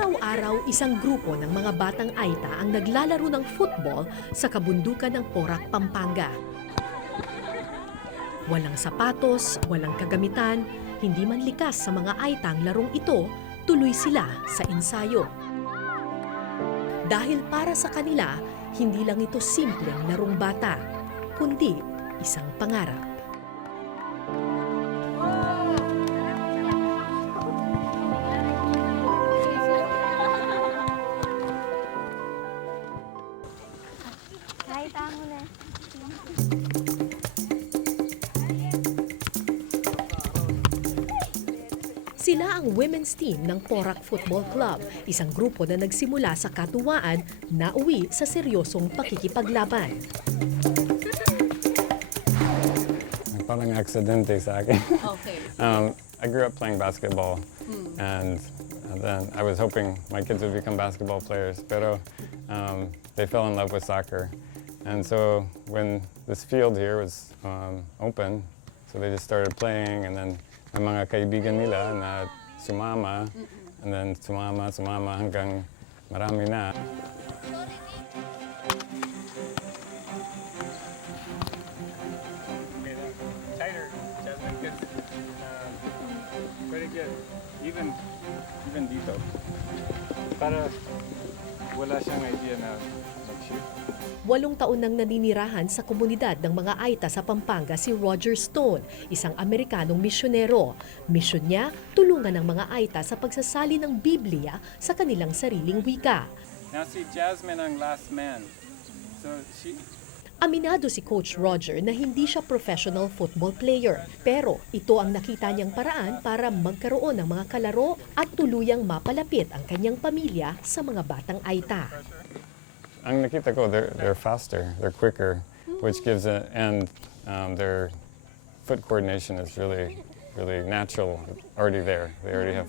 Araw-araw, isang grupo ng mga batang Aita ang naglalaro ng football sa kabundukan ng Porac, Pampanga. Walang sapatos, walang kagamitan, hindi man likas sa mga Aita ang larong ito, tuloy sila sa ensayo. Dahil para sa kanila, hindi lang ito simpleng larong bata, kundi isang pangarap. Sila ang women's team ng Porac Football Club, isang grupo na nagsimula sa katuwaan na uwi sa seryosong pakikipaglaban. Parang aksidente sa akin. Okay. I grew up playing basketball, and then I was hoping my kids would become basketball players, pero they fell in love with soccer. And so when this field here was open, so they just started playing, and then ang mga kaibigan nila na sumama, and then sumama hanggang marami na. Tighter, Jasmine, good. Pretty good. Even dito. Para wala siyang idea na mag-shoot. 8 taon nang naninirahan sa komunidad ng mga Aita sa Pampanga si Roger Stone, isang Amerikanong misyonero. Misyon niya, tulungan ng mga Aita sa pagsasali ng Biblia sa kanilang sariling wika. Now si Jasmine ang last man. So Aminado si Coach Roger na hindi siya professional football player, pero ito ang nakita niyang paraan para magkaroon ng mga kalaro at tuluyang mapalapit ang kanyang pamilya sa mga batang Aita. ang nakita ko, they're faster, they're quicker, which gives and their foot coordination is really natural, already there. They already have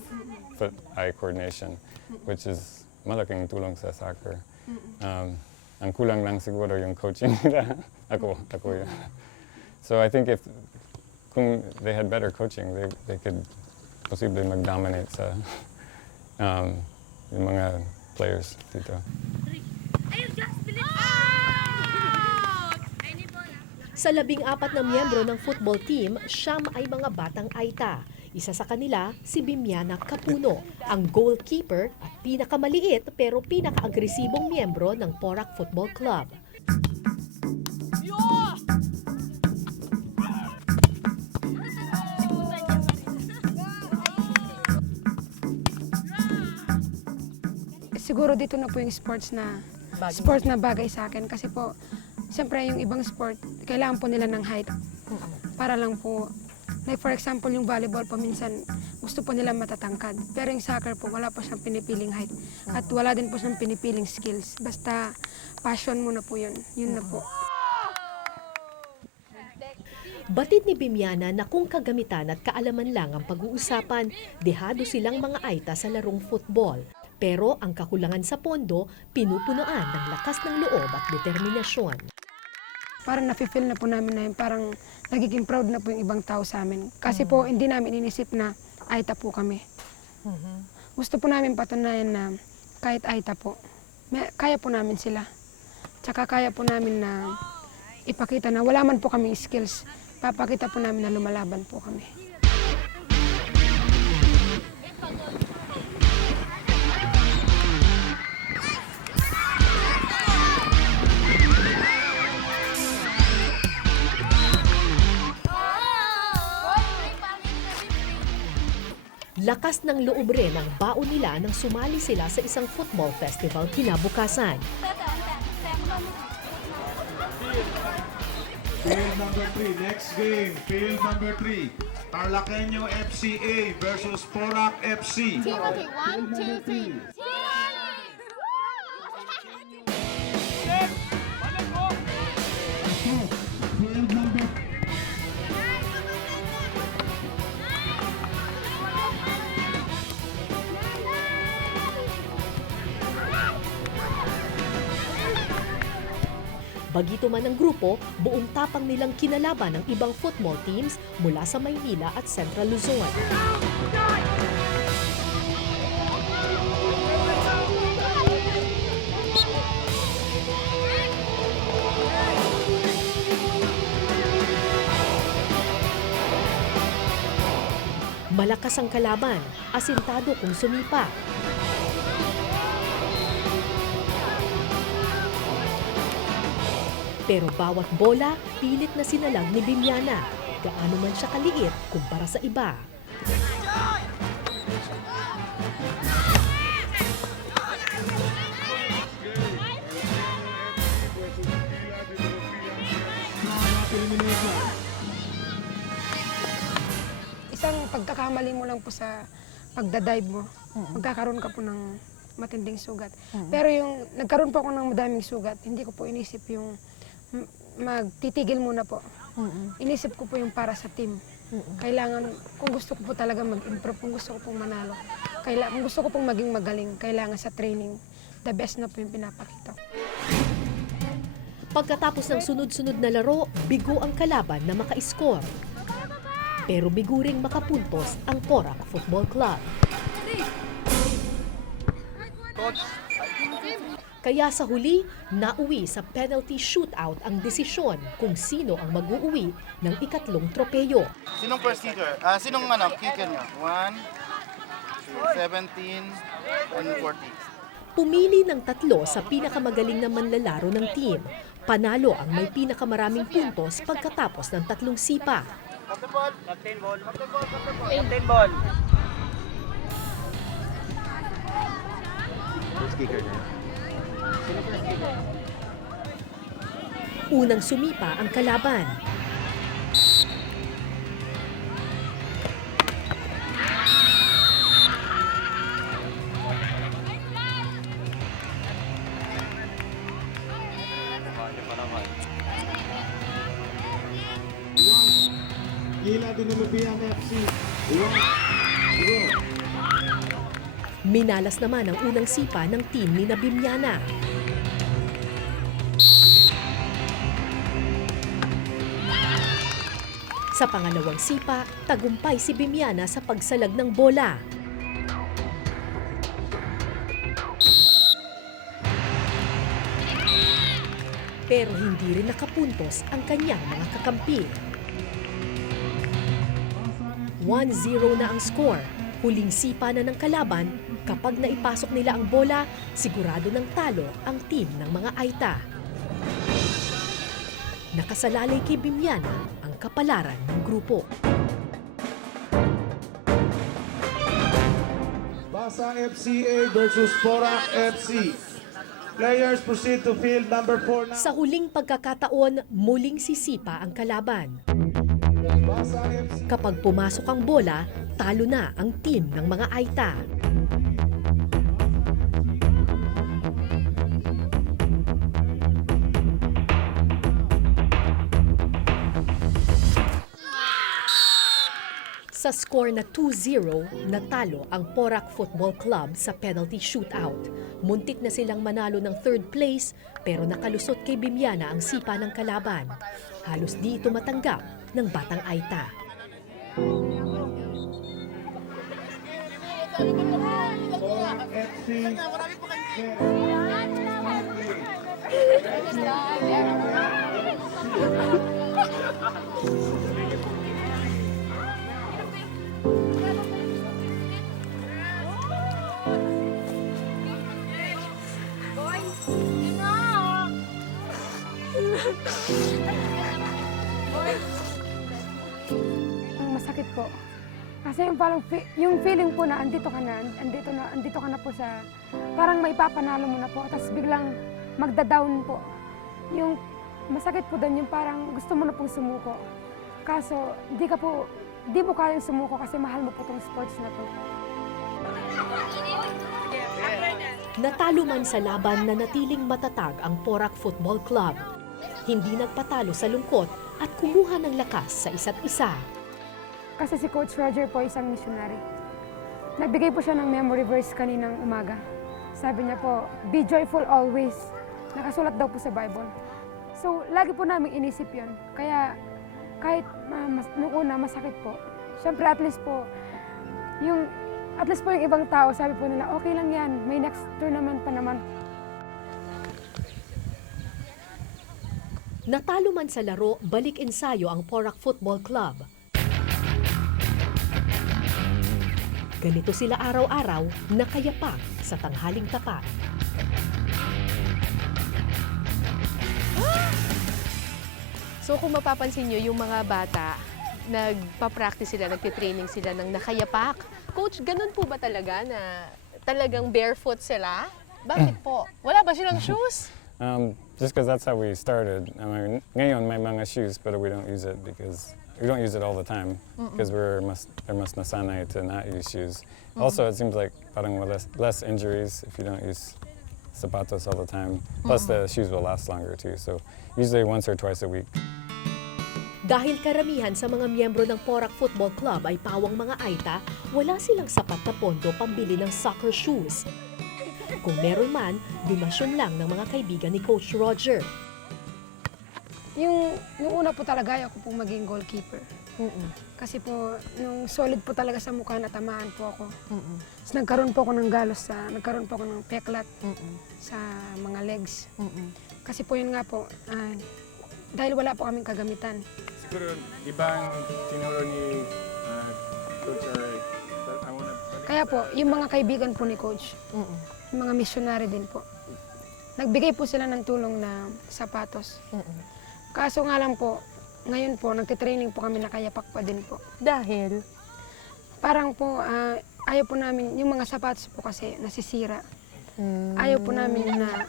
foot-eye coordination, which is malaking tulong sa soccer. Ang kulang lang siguro yung coaching nila. Ako yun. So I think kung they had better coaching, they could possibly mag-dominate sa yung mga players dito. Sa 14 na miyembro ng football team, 9 ay mga batang Aita. Isa sa kanila, si Bimiana Capuno, ang goalkeeper at pinakamaliit pero pinaka-agresibong miyembro ng Porac Football Club. Siguro dito na po yung sports na bagay sa akin kasi po siyempre yung ibang sport kailangan po nila ng height para lang po, like for example yung volleyball po minsan gusto po nila matatangkad, pero yung soccer po wala po siyang pinipiling height at wala din po siyang pinipiling skills, basta passion mo na po yun na po. Batid ni Bimiana na kung kagamitan at kaalaman lang ang pag-uusapan, dehado silang mga Aita sa larong football. Pero ang kakulangan sa pondo, pinupunuan ng lakas ng loob at determinasyon. Parang nafe-feel na po namin na yun, parang nagiging proud na po yung ibang tao sa amin. Kasi po hindi namin inisip na Aita po kami. Gusto po namin patunayan na kahit Aita po, kaya po namin sila. Tsaka kaya po namin na ipakita na wala man po kaming skills, papakita po namin na lumalaban po kami. Lakas ng loob rin ang baon nila nang sumali sila sa isang football festival kinabukasan. Field number 3, next game, field number 3. Tarlaqueño FCA versus Porac FC. Team, okay, 1, 2, 3. Field number Bagito man ang grupo, buong tapang nilang kinalaban ng ibang football teams mula sa Maynila at Central Luzon. Malakas ang kalaban, asintado kung sumipa. Pero bawat bola, pilit na sinalag ni Bimiana. Gaano man siya kaliit kumpara sa iba. Isang pagkakamali mo lang po sa pagdadive mo, magkakaroon ka po ng matinding sugat. Pero yung nagkaroon po ako ng madaming sugat, hindi ko po inisip yung magtitigil muna po. Inisip ko po yung para sa team. Kailangan, kung gusto ko po talaga mag-improve, kung gusto ko pong manalo, kung gusto ko pong maging magaling, kailangan sa training, the best na po yung pinapakita. Pagkatapos ng sunod-sunod na laro, bigo ang kalaban na maka-score. Pero bigo ring makapuntos ang Porac Football Club. Kaya sa huli, nauwi sa penalty shootout ang desisyon kung sino ang mag-uuwi ng ikatlong tropeyo. Sinong first kicker? Sinong kicker niya? 1, 17, and 40. Pumili ng tatlo sa pinakamagaling na manlalaro ng team. Panalo ang may pinakamaraming puntos pagkatapos ng tatlong sipa. Captain ball. First kicker niya. Unang sumipa ang kalaban. Ila Dinulubian FC 1-0. Minalas naman ang unang sipa ng team ni Bimiana. Sa pangalawang sipa, tagumpay si Bimiana sa pagsalag ng bola. Pero hindi rin nakapuntos ang kanyang mga kakampi. 1-0 na ang score. Huling sipa na ng kalaban, kapag naipasok nila ang bola, sigurado ng talo ang team ng mga Aita. Nakasalalay kay Bimiana ang kapalaran ng grupo. Basa FCA versus Porac FC. Players proceed to field number 4 now. Sa huling pagkakataon, muling sisipa ang kalaban. Basa FC. Kapag pumasok ang bola, talo na ang team ng mga Aita. Sa score na 2-0, natalo ang Porac Football Club sa penalty shootout. Muntik na silang manalo ng third place pero nakalusot kay Bimiana ang sipa ng kalaban. Halos di ito matanggap ng Batang Aita. Porac FC. Masakit po. Kasi yung parang yung feeling po na andito ka na po sa parang maipapanalo mo na po tapos biglang magda-down po. Yung masakit po doon yung parang gusto mo na pong sumuko. Kaso di mo kayang sumuko kasi mahal mo po tong sports na to. Natalo man sa laban na natiling matatag ang Porac Football Club. Hindi nagpatalo sa lungkot at kumuha ng lakas sa isa't isa. Kasi si Coach Roger po isang missionary. Nagbigay po siya ng memory verse kaninang umaga. Sabi niya po, be joyful always. Nakasulat daw po sa Bible. So, lagi po namin inisip yun. Kaya, kahit nung una masakit po, syempre at least po yung ibang tao, sabi po nila, okay lang yan, may next tournament pa naman. Natalo man sa laro, balik ensayo ang Porac Football Club. Ganito sila araw-araw nakayapak sa tanghaling tapat. So kung mapapansin nyo, yung mga bata, nagpa-practice sila, nagtitraining sila ng nakayapak. Coach, ganun po ba talaga na talagang barefoot sila? Bakit po? Wala ba silang shoes? Just because that's how we started. I mean, ngayon may mga shoes, but we don't use it because we don't use it all the time because they're mas nasanay to not use shoes. Also, it seems like parang less injuries if you don't use zapatos all the time. Plus, the shoes will last longer too. So usually once or twice a week. Dahil karamihan sa mga miyembro ng Porac Football Club ay pawang mga Aita, wala silang sapat na pondo pambili ng soccer shoes. Kung meron man, donasyon lang ng mga kaibigan ni Coach Roger. Yung una po talaga ayaw ko po maging goalkeeper. Kasi po, nung solid po talaga sa mukha, natamaan po ako. Tapos nagkaroon po ako ng galos, nagkaroon po ako ng peklat sa mga legs. Kasi po yun nga po, dahil wala po kaming kagamitan. Siguro ibang tinuro ni Coach Roy. Kaya po, yung mga kaibigan po ni Coach, yung mga missionary din po, nagbigay po sila ng tulong na sapatos. Kaso nga lang po, ngayon po, nagtitraining po kami nakayapak pa din po. Dahil? Parang po, ayaw po namin, yung mga sapatos po kasi nasisira. Ayaw po namin na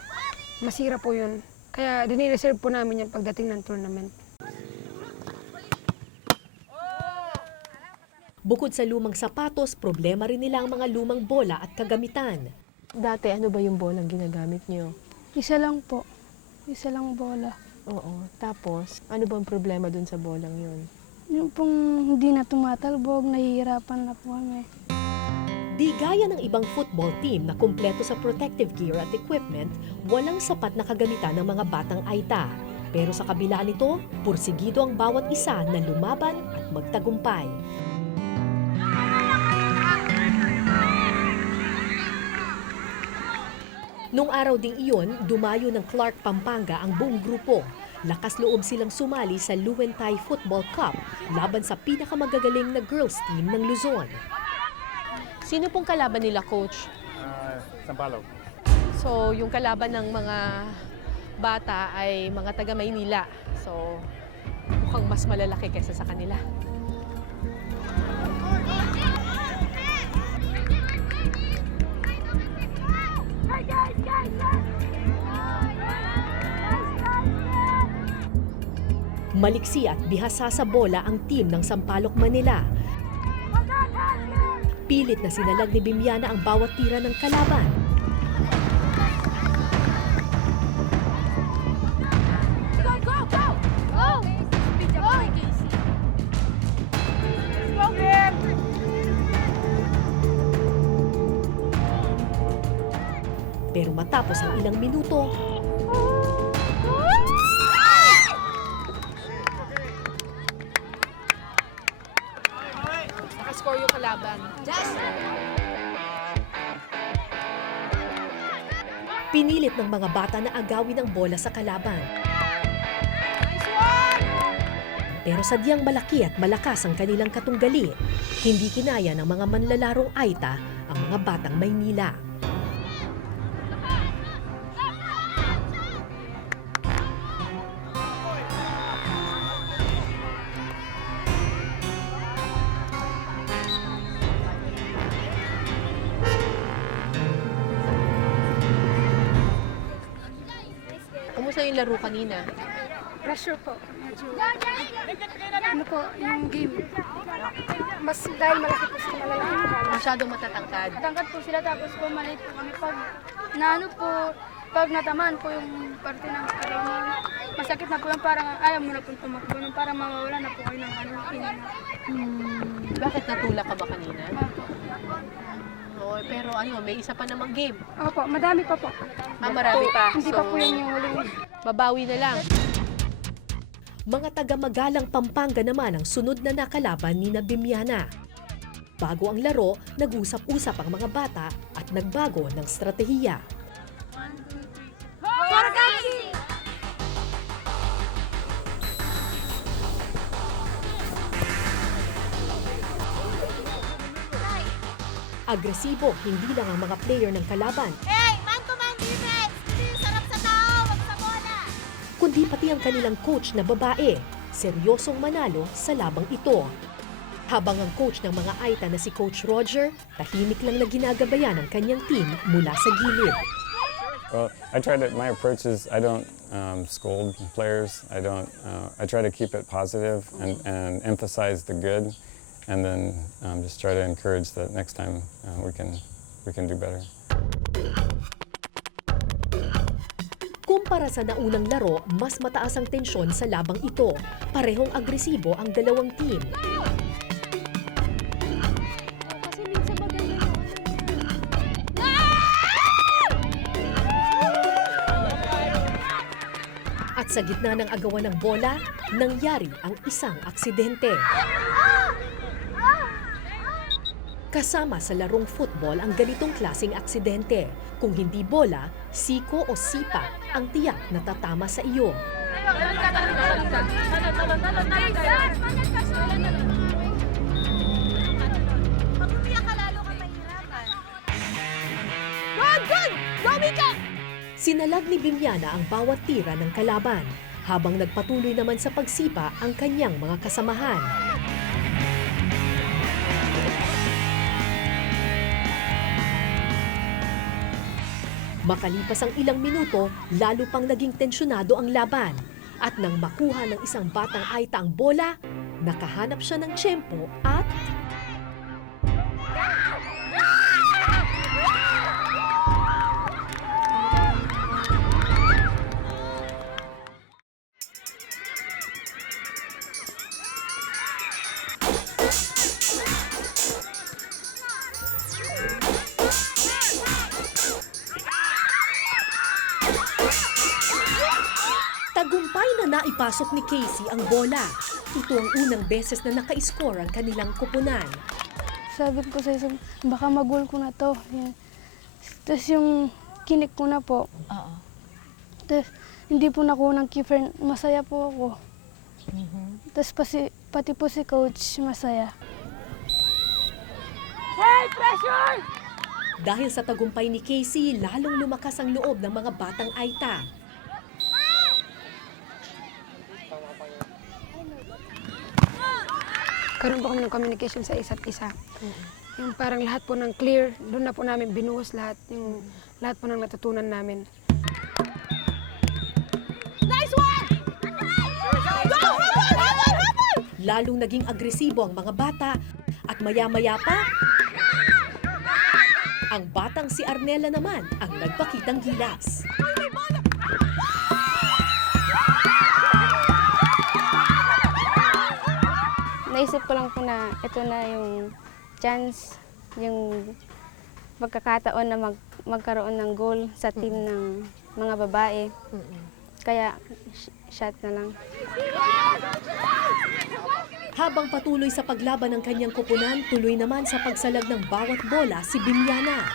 masira po yun. Kaya dinireserve po namin yun pagdating ng tournament. Bukod sa lumang sapatos, problema rin nila ang mga lumang bola at kagamitan. Dati, ano ba yung bolang ginagamit nyo? Isa lang po. Isa lang bola. Oo. Tapos, ano bang problema dun sa bolang yun? Yung pong hindi na tumatalbog, nahihirapan na po kami. Di gaya ng ibang football team na kumpleto sa protective gear at equipment, walang sapat na kagamitan ng mga batang Aita. Pero sa kabila nito, pursigido ang bawat isa na lumaban at magtagumpay. Nung araw ding iyon, dumayo ng Clark, Pampanga ang buong grupo. Lakas loob silang sumali sa Luwentay Football Cup laban sa pinakamagagaling na girls team ng Luzon. Sino pong kalaban nila, Coach? Sampaloc. So, yung kalaban ng mga bata ay mga taga Maynila. So, mukhang mas malalaki kaysa sa kanila. Maliksi at bihasa sa bola ang team ng Sampaloc, Manila. Pilit na sinalag ni Bimiana ang bawat tira ng kalaban. Go, go, go! Go! Go, Kim! Pero matapos ang ilang minuto, Nakascore yung kalaban. pinilit ng mga bata na agawin ang bola sa kalaban. Pero sadyang malaki at malakas ang kanilang katunggali, hindi kinaya ng mga manlalarong Aita ang mga batang Maynila. Kumusta yung laro kanina? Pressure po. Medyo, ano po, yung game. Mas dahil malaki po sila, malalaki po kami. Masyadong matatangkad. Tangkad po sila tapos po maliit po kami. Pag natamaan po yung parte ng katawan, masakit na po yung parang ayaw mo na po tumakbo. Yung parang mawawala na po kayo ng hinala. Bakit natulak ka ba kanina? Oo, pero may isa pa namang game. Opo, madami pa po. Marami pa. Hindi pa po yan yung huling. Babawi na lang. Mga taga-Magalang, Pampanga naman ang sunod na nakalaban ni Bimiana. Bago ang laro, nag-usap-usap ang mga bata at nagbago ng stratehiya. Agresibo hindi lang ang mga player ng kalaban, Hey, man-to-man defense! Hindi yung sarap sa tao, wag sa bola! kundi pati ang kanilang coach na babae, seryosong manalo sa labang ito. Habang ang coach ng mga Aita na si Coach Roger, tahimik lang na ginagabayan ang kanyang team mula sa gilid. Well, my approach is I don't scold players. I try to keep it positive and emphasize the good, and then just try to encourage that next time we can do better. Kumpara sa naunang laro, mas mataas ang tensyon sa labang ito. Parehong agresibo ang dalawang team. Kasi minsan maganda yung At sa gitna ng agawan ng bola, nangyari ang isang aksidente. Kasama sa larong football ang ganitong klaseng aksidente. Kung hindi bola, siko o sipa ang tiyak na tatama sa iyo. Pag umiyak ka, lalo ka mahirapan. Sinalag ni Bimiana ang bawat tira ng kalaban, habang nagpatuloy naman sa pagsipa ang kanyang mga kasamahan. Makalipas ang ilang minuto, lalo pang naging tensyonado ang laban. At nang makuha ng isang batang Aita ang bola, nakahanap siya ng tiyempo at tagumpay na naipasok ni Casey ang bola. Ito ang unang beses na naka-score ang kanilang kupunan. Sabi ko sa isang, baka magul ko na to. Yan. Tapos yung kinik ko na po. Tapos hindi po nakuha ng keeper, masaya po ako. Tapos pati po si coach masaya. Dahil sa tagumpay ni Casey, lalong lumakas ang loob ng mga batang Aita. Karoon po kami ng communication sa isa't isa. Yung parang lahat po ng clear, doon na po namin binuhos lahat, yung lahat po ng natutunan namin. Nice one! Go! Habol! Lalong naging agresibo ang mga bata at maya-maya pa, ang batang si Arnella naman ang nagpakitang gilas. Naisip ko lang po na ito na yung chance, yung pagkakataon na magkaroon ng goal sa team ng mga babae. Kaya shot na lang. Habang patuloy sa paglaban ng kanyang kupunan, tuloy naman sa pagsalag ng bawat bola si Bimiana.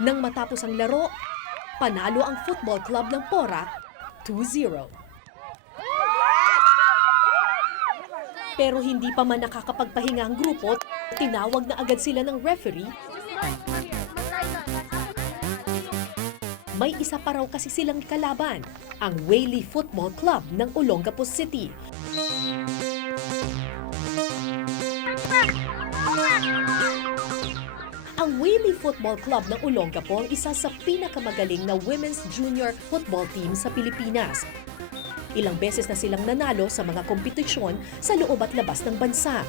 Nang matapos ang laro, panalo ang football club ng Porac 2-0. Pero hindi pa man nakakapagpahinga ang grupo, tinawag na agad sila ng referee. May isa pa raw kasi silang kalaban, ang Whaley Football Club ng Olongapo City. Ang Whaley Football Club ng Olongapo ang isa sa pinakamagaling na women's junior football team sa Pilipinas. Ilang beses na silang nanalo sa mga kompetisyon sa loob at labas ng bansa.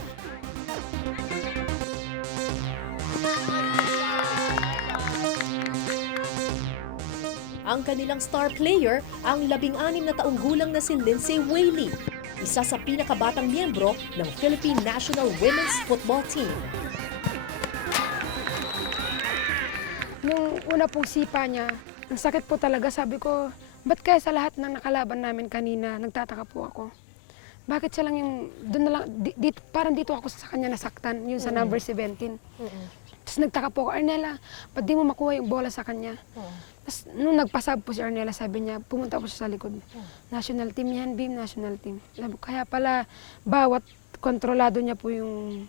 Ang kanilang star player, ang 16 na taong gulang na si Lindsay Whaley, isa sa pinakabatang miyembro ng Philippine National Women's Football Team. Yung una pong sipa niya, ang sakit po talaga. Sabi ko, ba't kaya sa lahat ng nakalaban namin kanina, nagtataka po ako. Bakit siya lang yung, doon na lang, parang dito ako sa kanya nasaktan, yung sa number 17. Tapos nagtaka po ako, Arnella, ba't di mo makuha yung bola sa kanya? Tapos nung nagpasab po si Arnella, sabi niya, pumunta po siya sa likod. National team yan, Bim, national team. Sabi ko, kaya pala, bawat kontrolado niya po yung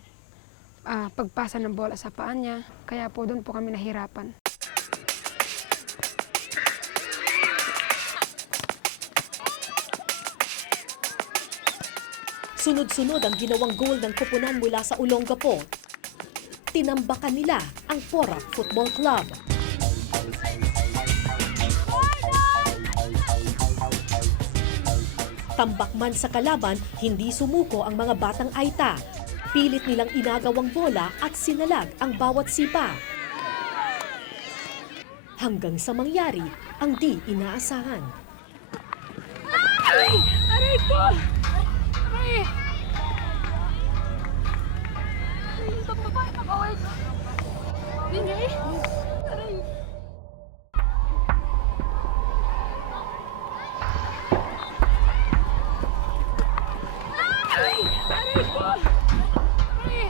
pagpasa ng bola sa paa niya. Kaya po doon po kami nahirapan. Sunod-sunod ang ginawang goal ng koponan mula sa Olongapo. Tinambakan nila ang Porac Football Club. Tambak man sa kalaban, hindi sumuko ang mga batang Aita. Pilit nilang inagawang bola at sinalag ang bawat sipa. Hanggang sa mangyari ang di inaasahan. Aray ko! Aray! Bingay! Aray! Aray ko! Aray!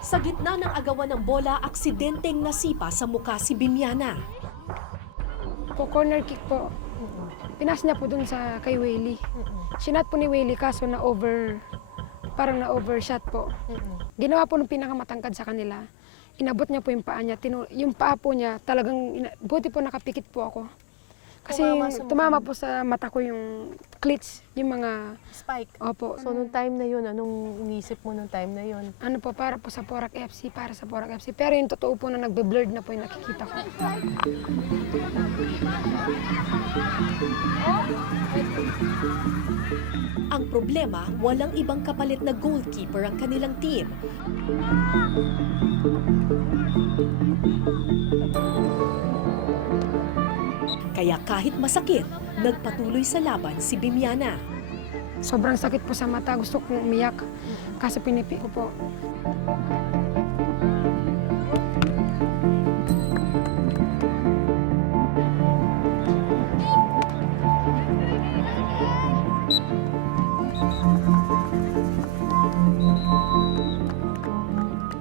Sa gitna ng agawan ng bola, aksidenteng nasipa sa mukha si Bimiana. Po corner kick po. Pinas niya po dun sa kay Wayley. Sinat po ni Wayley kaso parang na-overshot po. Ginawa po ng pinakamatangkad sa kanila. Inabot niya po yung paa niya. Yung paa po niya talagang, buti po nakapikit po ako. Kasi tumama po sa mata ko yung cleats, yung mga... Spike. Opo. So, nung time na yun, anong inisip mo nung time na yun? Ano po, para po sa Porac FC, para sa Porac FC. Pero yung totoo po na nagbe-blurred na po yung nakikita ko. Ang problema, walang ibang kapalit na goalkeeper ang kanilang team. Kaya kahit masakit, nagpatuloy sa laban si Bimiana. Sobrang sakit po sa mata, gusto kong umiyak. Kaso pinipi ko po.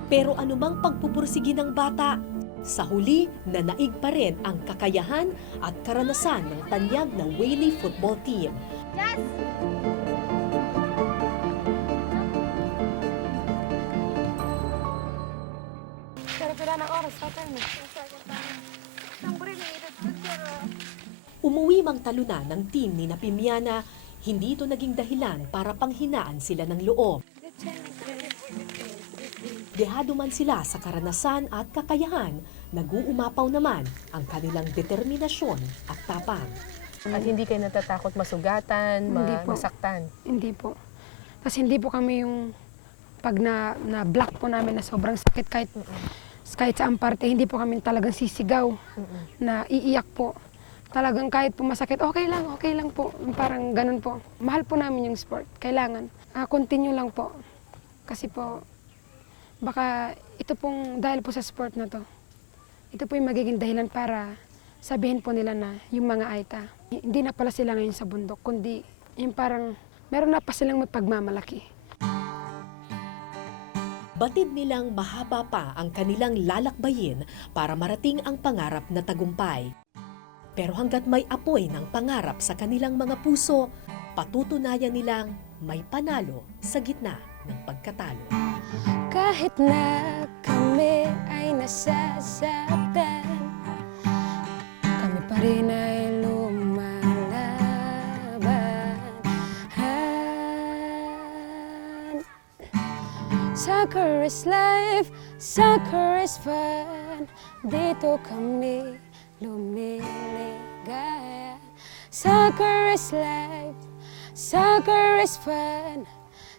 Pero anumang pagpupursigi ng bata, sa huli, nanaig pa rin ang kakayahan at karanasan ng tanyag ng Wayley Football Team. Yes! Pero pila ng oras, tatay mo. Umuwi mang talunan ng team ni Napimiana, hindi ito naging dahilan para panghinaan sila ng loob. Dehado man sila sa karanasan at kakayahan, nag-uumapaw naman ang kanilang determinasyon at tapang. At hindi kayo natatakot masugatan, Hindi po. masaktan? Hindi po. Tapos hindi po kami yung pag na-block po namin na sobrang sakit kahit saan parte, hindi po kami talagang sisigaw na iiyak po. Talagang kahit po masakit, okay lang po. Parang ganun po. Mahal po namin yung sport. Kailangan. Continue lang po. Kasi po, baka ito pong dahil po sa sport na to, ito po yung magiging dahilan para sabihin po nila na yung mga Aita, hindi na pala sila ngayon sa bundok, kundi yung parang meron na pa silang may pagmamalaki. Batid nilang mahaba pa ang kanilang lalakbayin para marating ang pangarap na tagumpay. Pero hanggat may apoy ng pangarap sa kanilang mga puso, patutunayan nilang may panalo sa gitna ng pagkatalo. Kahit na kami ay nasasaktan, kami pa rin ay lumalaban. Soccer is life, soccer is fun, dito kami lumiligaya. Soccer is life, soccer is fun,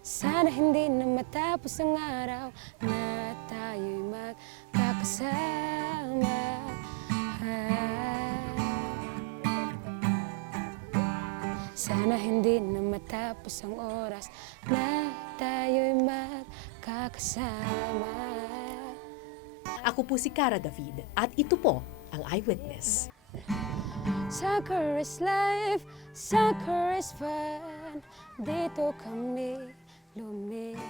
sana hindi na matapos ang araw na tayo'y magkakasama. Sana hindi na matapos ang oras na tayo'y magkakasama. Ako po si Cara David at ito po ang Eyewitness. Soccer is life, soccer is fun, dito kami lumiligaya.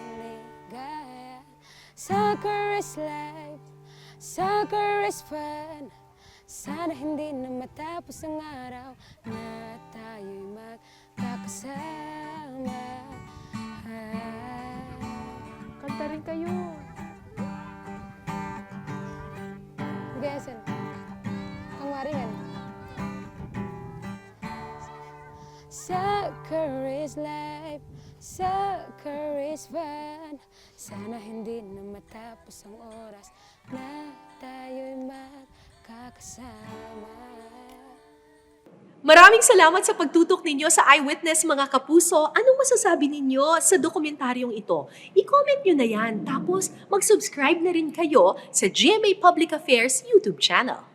Soccer is life, soccer is fun. Sana hindi na matapos ang araw na tayo'y magkakasama. Kanta rin kayo. Gayasan. Ang waringan. Soccer is life, soccer is fun. Sana hindi na matapos ang oras na tayo'y magkakasama. Maraming salamat sa pagtutok ninyo sa Eyewitness mga kapuso. Anong masasabi ninyo sa dokumentaryong ito? I-comment nyo na yan. Tapos mag-subscribe na rin kayo sa GMA Public Affairs YouTube channel.